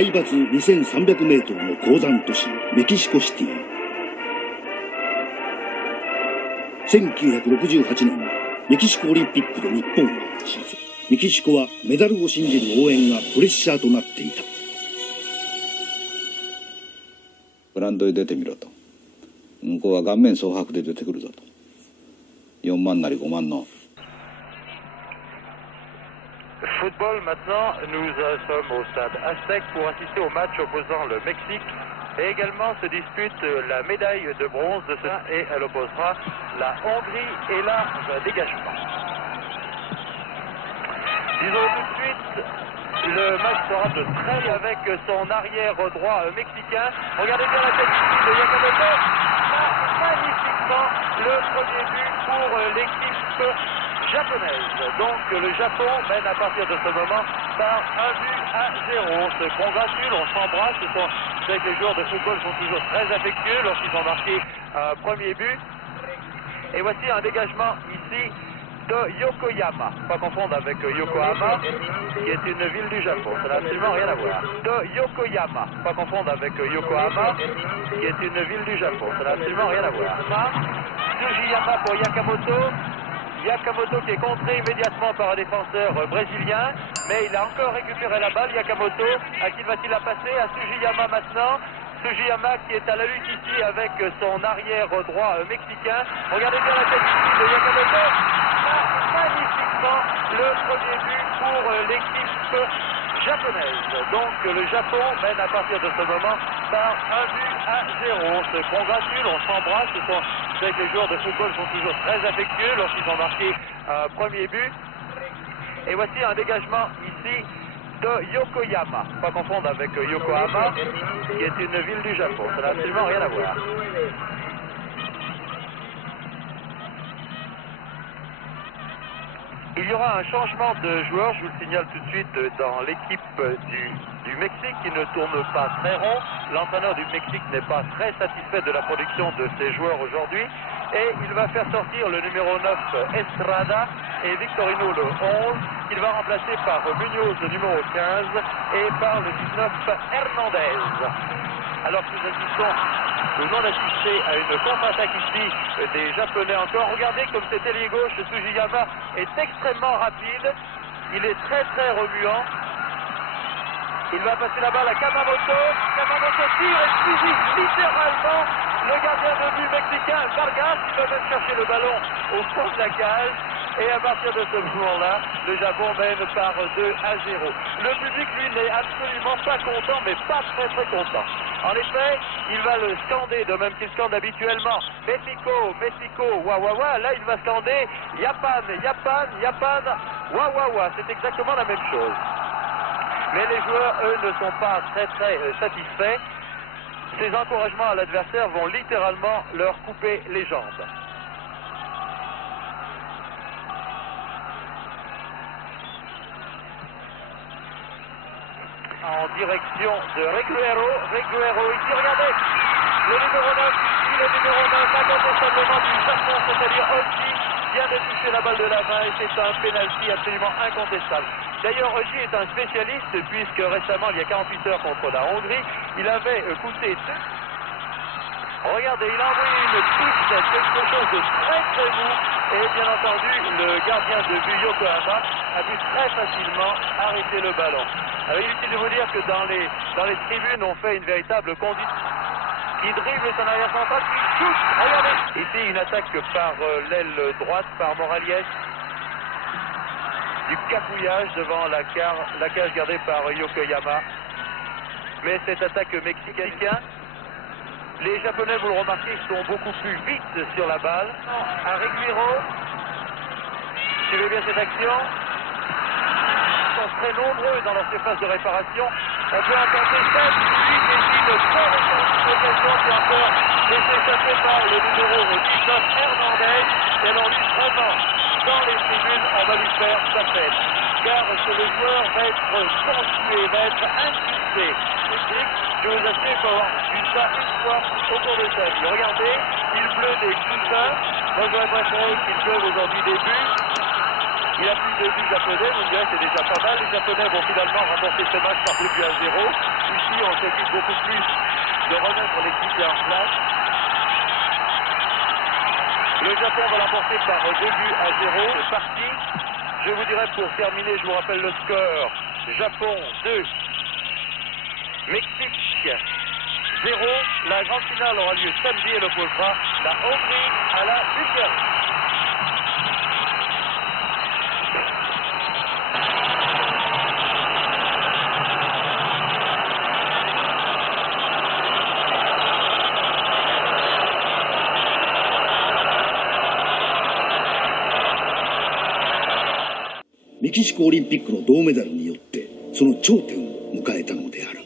海抜2300メートルの鉱山都市メキシコシティ。1968年メキシコオリンピックで日本はメキシコはメダルを信じる応援がプレッシャーとなっていた。グラウンドへ出てみろと、向こうは顔面蒼白で出てくるぞと、4万なり5万の。Football maintenant, nous sommes au stade Aztec pour assister au match opposant le Mexique et également se dispute la médaille de bronze de ce et elle opposera la Hongrie et large dégagement. Disons tout de suite, le match sera de trait avec son arrière droit mexicain. Regardez bien la tête de Yakamoto. Magnifiquement le premier but pour l'équipe japonaise. Donc le Japon mène à partir de ce moment par 1-0. On se congratule, on s'embrasse. Vous savez que les joueurs de football sont toujours très affectueux lorsqu'ils ont marqué un premier but. Et voici un dégagement ici de Yokoyama, pas confondre avec Yokohama, qui est une ville du Japon, ça n'a absolument rien à voir. De Yokoyama, pas confondre avec Yokohama, qui est une ville du Japon, ça n'a absolument rien à voir. Sugiyama pour Yakamoto. Yakamoto qui est contré immédiatement par un défenseur brésilien, mais il a encore récupéré la balle. Yakamoto, à qui va-t-il la passer? À Sugiyama maintenant. Sugiyama qui est à la lutte ici avec son arrière droit mexicain. Regardez bien la tête ici de Yakamoto. Magnifiquement le premier but pour l'équipe japonaise. Donc le Japon mène à partir de ce moment par 1-0. On se congratule, on s'embrasse. Vous savez que les joueurs de football sont toujours très affectueux lorsqu'ils ont marqué un premier but. Et voici un dégagement ici de Yokoyama, pas confondre avec Yokohama, qui est une ville du Japon, ça n'a absolument rien à voir. Il y aura un changement de joueur, je vous le signale tout de suite, dans l'équipe du Mexique qui ne tourne pas très rond. L'entraîneur du Mexique n'est pas très satisfait de la production de ses joueurs aujourd'hui. Et il va faire sortir le numéro 9 Estrada et Victorino le 11, qu'il va remplacer par Munoz le numéro 15 et par le 19 Hernandez. Alors que nous assistons, nous venons d'assister à une contre-attaque ici des Japonais encore. Regardez comme cet ailier gauche, Sugiyama, est extrêmement rapide. Il est très très remuant. Il va passer la balle à Kamamoto. Kamamoto tire et suit littéralement le gardien de but mexicain, Vargas, qui va même chercher le ballon au fond de la cage. Et à partir de ce moment-là, le Japon mène par 2-0. Le public, lui, n'est absolument pas content, mais pas très très content. En effet, il va le scander, de même qu'il scande habituellement Mexico, Mexico, wa wa wa. Là, il va scander Japan, Japan, Japan, wa wa wa. C'est exactement la même chose. Mais les joueurs, eux, ne sont pas très très satisfaits. Ces encouragements à l'adversaire vont littéralement leur couper les jambes. En direction de Reguero ici, regardez, le numéro 9, ici le numéro 9, incontestablement du Japon, c'est-à-dire Oji, vient de toucher la balle de la main et c'est un pénalty absolument incontestable. D'ailleurs, Oji est un spécialiste puisque récemment, il y a 48 heures contre la Hongrie, il avait coûté... Regardez, il a envoyé une touche, quelque chose de très très mou. Et bien entendu, le gardien de but Yokohama a pu très facilement arrêter le ballon. Alors inutile de vous dire que dans les tribunes, on fait une véritable conduite. Qui dribble son arrière central, qui shoot. Regardez. Ici, une attaque par l'aile droite, par Morales. Du capouillage devant la cage gardée par Yokoyama. Mais cette attaque mexicaine, les Japonais, vous le remarquez, sont beaucoup plus vite sur la balle. À Reguero, suivez bien cette action. Ils sont très nombreux dans leur surface de réparation. On peut en compter 7, 8 et 8 de très occasion qui encore laissé échapper par le numéro 19 Hernandez. Et alors lui, vraiment, dans les tribunes, on va lui faire sa fête. Car ce le joueur va être conspué, va être insulté. Je vous assure qu'il faut avoir une fois au cours de sa vie. Regardez, il pleut des coussins. Moi, j'aurais préféré qu'il pleuve aujourd'hui des buts. Il a plus de buts japonais, vous me direz c'est déjà pas mal. Les Japonais vont finalement remporter ce match par 2 buts à 0. Ici, on s'occupe beaucoup plus de remettre l'équipe en place. Le Japon va l'emporter par 2 buts à 0. C'est parti. Je vous dirai pour terminer, je vous rappelle le score. Japon 2, Mexique 0. La grande finale aura lieu samedi et opposera la Hongrie à la Bulgarie.メキシコオリンピックの銅メダルによってその頂点を迎えたのである。